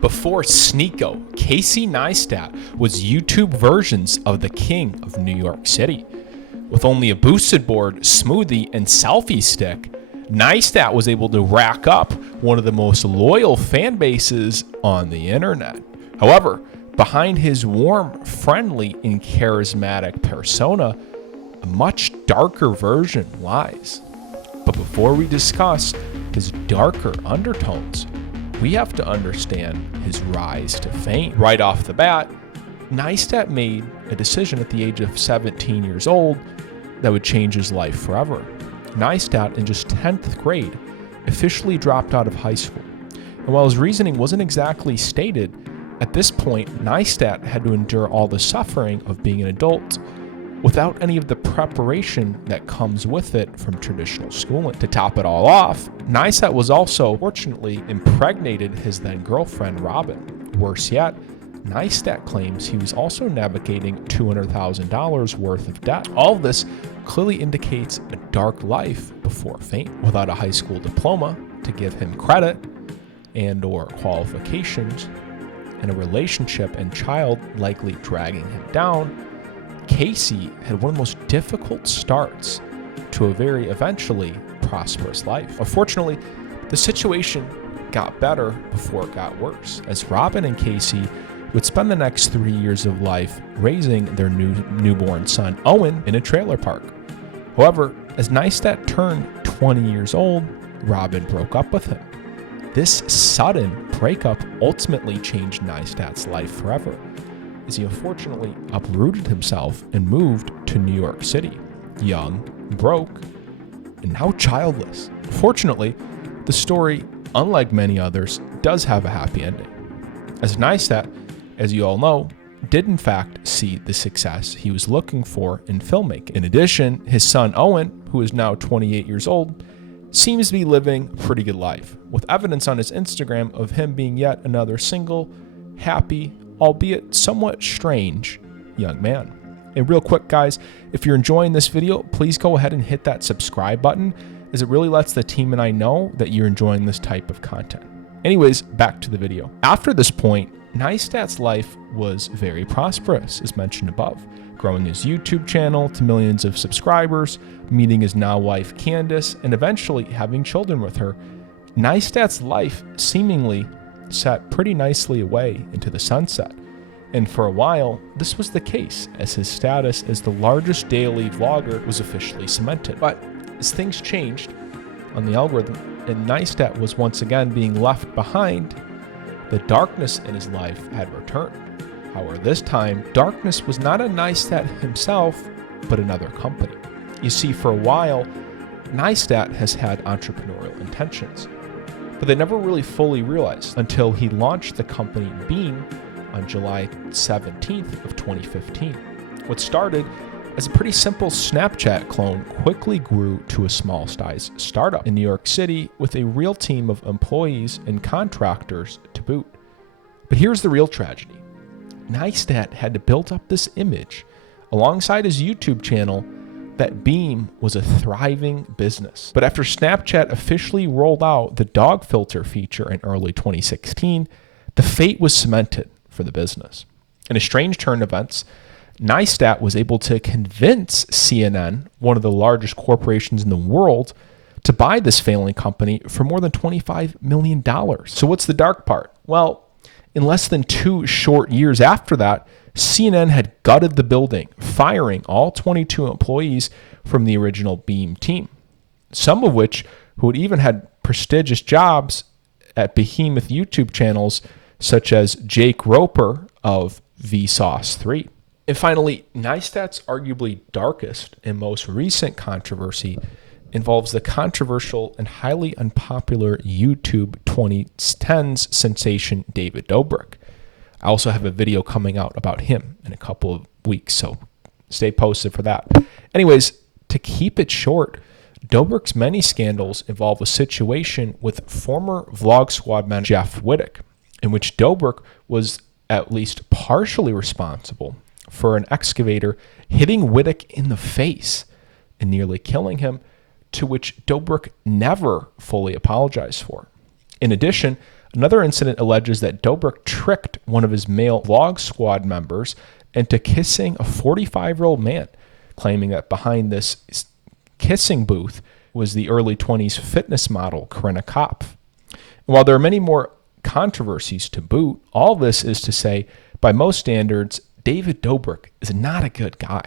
Before Sneeko, Casey Neistat was YouTube versions of the king of New York City. With only a boosted board, smoothie, and selfie stick, Neistat was able to rack up one of the most loyal fan bases on the internet. However, behind his warm, friendly, and charismatic persona, a much darker version lies. But before we discuss his darker undertones, we have to understand his rise to fame. Right off the bat, Neistat made a decision at the age of 17 years old that would change his life forever. Neistat, in just 10th grade, officially dropped out of high school. And while his reasoning wasn't exactly stated, at this point, Neistat had to endure all the suffering of being an adult without any of the preparation that comes with it from traditional schooling. To top it all off, Neistat was also, fortunately, impregnated his then girlfriend, Robin. Worse yet, Neistat claims he was also navigating $200,000 worth of debt. All of this clearly indicates a dark life before fame. Without a high school diploma to give him credit and/or qualifications, and a relationship and child likely dragging him down, Casey had one of the most difficult starts to a very eventually prosperous life. Unfortunately, the situation got better before it got worse, as Robin and Casey would spend the next 3 years of life raising their newborn son, Owen, in a trailer park. However, as Neistat turned 20 years old, Robin broke up with him. This sudden breakup ultimately changed Neistat's life forever, as he unfortunately uprooted himself and moved to New York City, young, broke, and now childless. Fortunately, the story, unlike many others, does have a happy ending, as Neistat, as you all know, did in fact see the success he was looking for in filmmaking. In addition, his son Owen, who is now 28 years old, seems to be living a pretty good life, with evidence on his Instagram of him being yet another single, happy, albeit somewhat strange, young man. And real quick, guys, if you're enjoying this video, please go ahead and hit that subscribe button, as it really lets the team and I know that you're enjoying this type of content. Anyways, back to the video. After this point, Neistat's life was very prosperous, as mentioned above, growing his YouTube channel to millions of subscribers, meeting his now wife Candace, and eventually having children with her. Neistat's life seemingly sat pretty nicely away into the sunset. And for a while, this was the case, as his status as the largest daily vlogger was officially cemented. But as things changed on the algorithm, and Neistat was once again being left behind, the darkness in his life had returned. However, this time, darkness was not a Neistat himself, but another company. You see, for a while, Neistat has had entrepreneurial intentions, but they never really fully realized until he launched the company Beam on July 17th of 2015. What started as a pretty simple Snapchat clone quickly grew to a small-sized startup in New York City with a real team of employees and contractors to boot. But here's the real tragedy. Neistat had to build up this image alongside his YouTube channel that Beam was a thriving business. But after Snapchat officially rolled out the dog filter feature in early 2016, the fate was cemented for the business. In a strange turn of events, Neistat was able to convince CNN, one of the largest corporations in the world, to buy this failing company for more than $25 million. So what's the dark part? Well, in less than 2 short years after that, CNN had gutted the building, firing all 22 employees from the original Beam team, some of which who had even had prestigious jobs at behemoth YouTube channels such as Jake Roper of Vsauce 3. And finally, Neistat's arguably darkest and most recent controversy involves the controversial and highly unpopular YouTube 2010s sensation David Dobrik. I also have a video coming out about him in a couple of weeks, so stay posted for that. Anyways, to keep it short, Dobrik's many scandals involve a situation with former Vlog Squad member Jeff Wittek, in which Dobrik was at least partially responsible for an excavator hitting Wittek in the face and nearly killing him, to which Dobrik never fully apologized for. In addition, Another incident alleges that Dobrik tricked one of his male vlog squad members into kissing a 45-year-old man, claiming that behind this kissing booth was the early 20s fitness model Corinna Kopf. And while there are many more controversies to boot, all this is to say, by most standards, David Dobrik is not a good guy.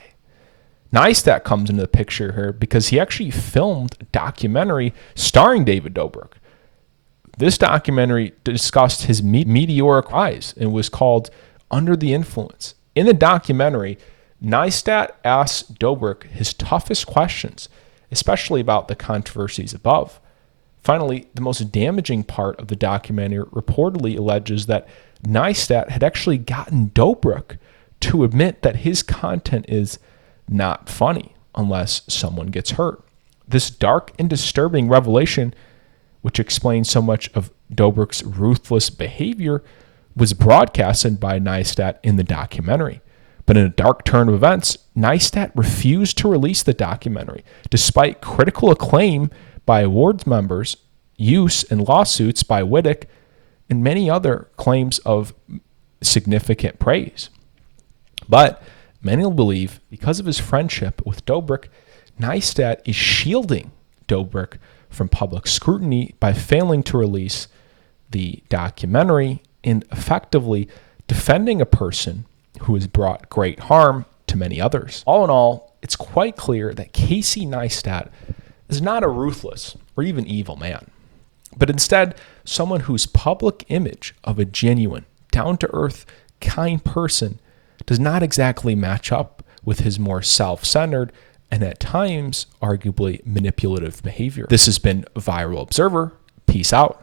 Neistat comes into the picture here because he actually filmed a documentary starring David Dobrik. This documentary discussed his meteoric rise and was called Under the Influence. In the documentary, Neistat asks Dobrik his toughest questions, especially about the controversies above. Finally, the most damaging part of the documentary reportedly alleges that Neistat had actually gotten Dobrik to admit that his content is not funny unless someone gets hurt. This dark and disturbing revelation, which explains so much of Dobrik's ruthless behavior, was broadcasted by Neistat in the documentary. But in a dark turn of events, Neistat refused to release the documentary, despite critical acclaim by awards members, use and lawsuits by Wittek, and many other claims of significant praise. But many will believe, because of his friendship with Dobrik, Neistat is shielding Dobrik from public scrutiny by failing to release the documentary and effectively defending a person who has brought great harm to many others. All in all, it's quite clear that Casey Neistat is not a ruthless or even evil man, but instead someone whose public image of a genuine, down-to-earth, kind person does not exactly match up with his more self-centered and at times arguably manipulative behavior. This has been Viral Observer. Peace out.